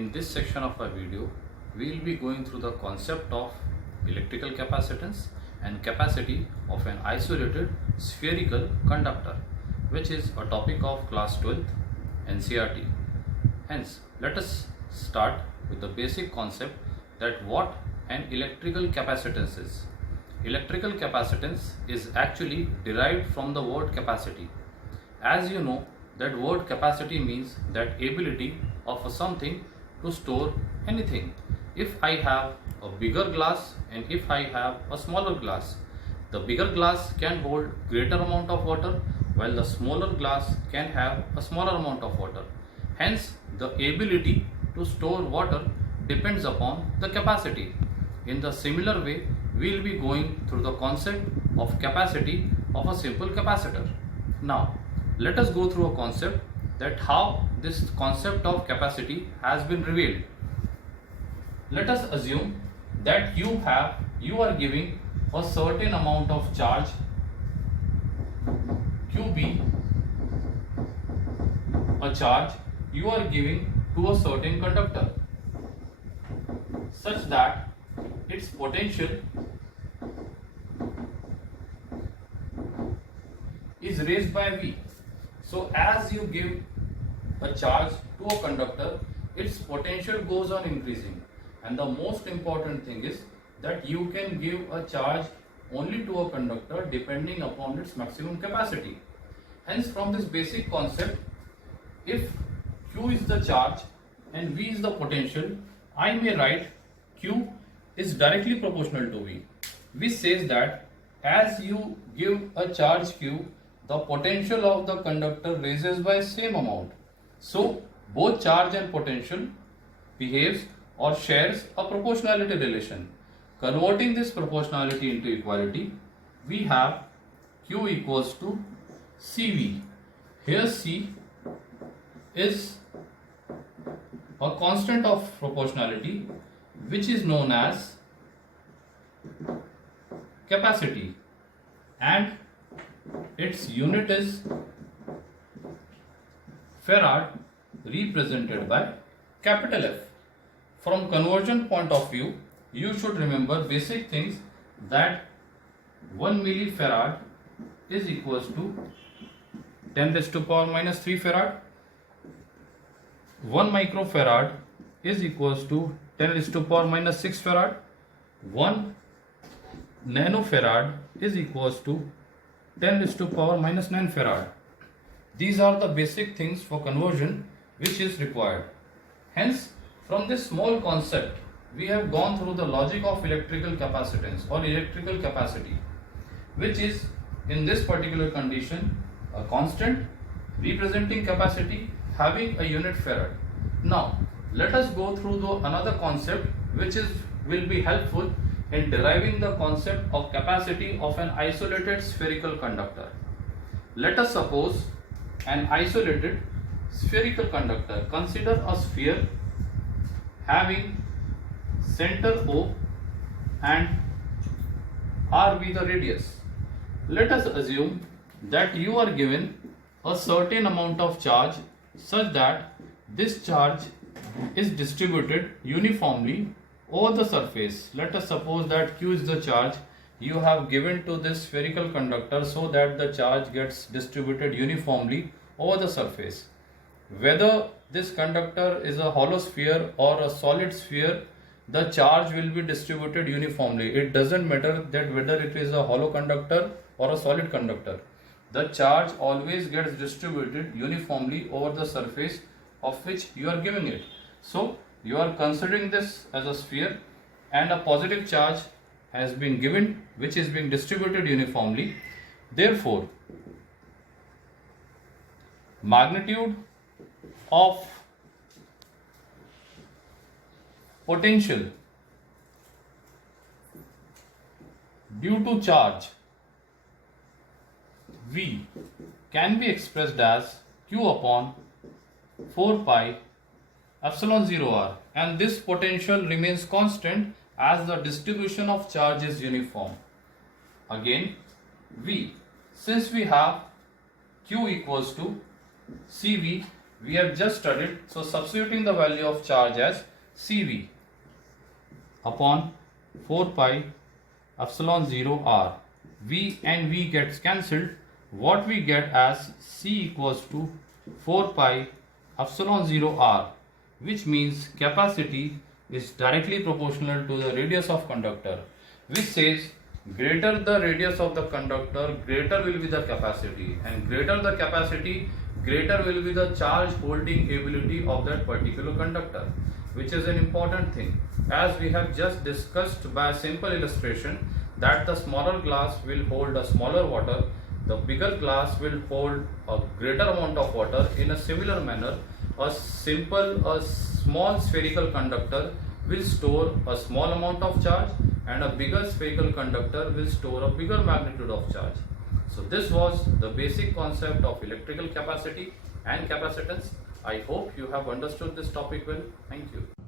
In this section of our video, we will be going through the concept of electrical capacitance and capacity of an isolated spherical conductor, which is a topic of class 12th NCERT. Hence, let us start with the basic concept that what an electrical capacitance is. Electrical capacitance is actually derived from the word capacity. As you know, that word capacity means that ability of something to store anything. If I have a bigger glass and if I have a smaller glass, the bigger glass can hold greater amount of water while the smaller glass can have a smaller amount of water. Hence, the ability to store water depends upon the capacity. In the similar way, we will be going through the concept of capacity of a simple capacitor. Now, let us go through a concept that how this concept of capacity has been revealed. Let us assume that you are giving a certain amount of charge QB, a charge you are giving to a certain conductor such that its potential is raised by V. So as you give a charge to a conductor, its potential goes on increasing. And the most important thing is that you can give a charge only to a conductor depending upon its maximum capacity. Hence, from this basic concept, if Q is the charge and V is the potential, I may write Q is directly proportional to V, which says that as you give a charge Q, the potential of the conductor raises by same amount. So both charge and potential behaves or shares a proportionality relation. Converting this proportionality into equality, we have Q equals to CV. Here C is a constant of proportionality which is known as capacity, and its unit is farad represented by capital F. From conversion point of view, you should remember basic things that 1 millifarad is equals to 10 raised to power minus 3 farad. 1 microfarad is equals to 10 raised to power minus 6 farad. 1 nanofarad is equals to 10 raised to power minus 9 farad. These are the basic things for conversion which is required. Hence, from this small concept, we have gone through the logic of electrical capacitance or electrical capacity, which is in this particular condition a constant representing capacity having a unit farad. Now, let us go through another concept which will be helpful in deriving the concept of capacity of an isolated spherical conductor. Let us suppose an isolated spherical conductor. Consider a sphere having center O and R be the radius. Let us assume that you are given a certain amount of charge such that this charge is distributed uniformly over the surface. Let us suppose that Q is the charge you have given to this spherical conductor so that the charge gets distributed uniformly over the surface. Whether this conductor is a hollow sphere or a solid sphere, the charge will be distributed uniformly. It doesn't matter that whether it is a hollow conductor or a solid conductor. The charge always gets distributed uniformly over the surface of which you are giving it. So, you are considering this as a sphere and a positive charge has been given which is being distributed uniformly. Therefore, magnitude of potential due to charge V can be expressed as Q upon 4 pi epsilon 0 r, and this potential remains constant as the distribution of charge is uniform. Again, V, since we have Q equals to CV we have just studied. So substituting the value of charge as CV upon 4 pi epsilon 0 r. V and V gets cancelled. What we get as C equals to 4 pi epsilon 0 r, which means capacity is directly proportional to the radius of conductor, which says greater the radius of the conductor, greater will be the capacity, and greater the capacity, greater will be the charge holding ability of that particular conductor, which is an important thing, as we have just discussed by a simple illustration that the smaller glass will hold a smaller water, the bigger glass will hold a greater amount of water. In a similar manner, a small spherical conductor will store a small amount of charge, and a bigger spherical conductor will store a bigger magnitude of charge. So this was the basic concept of electrical capacity and capacitance. I hope you have understood this topic well. Thank you.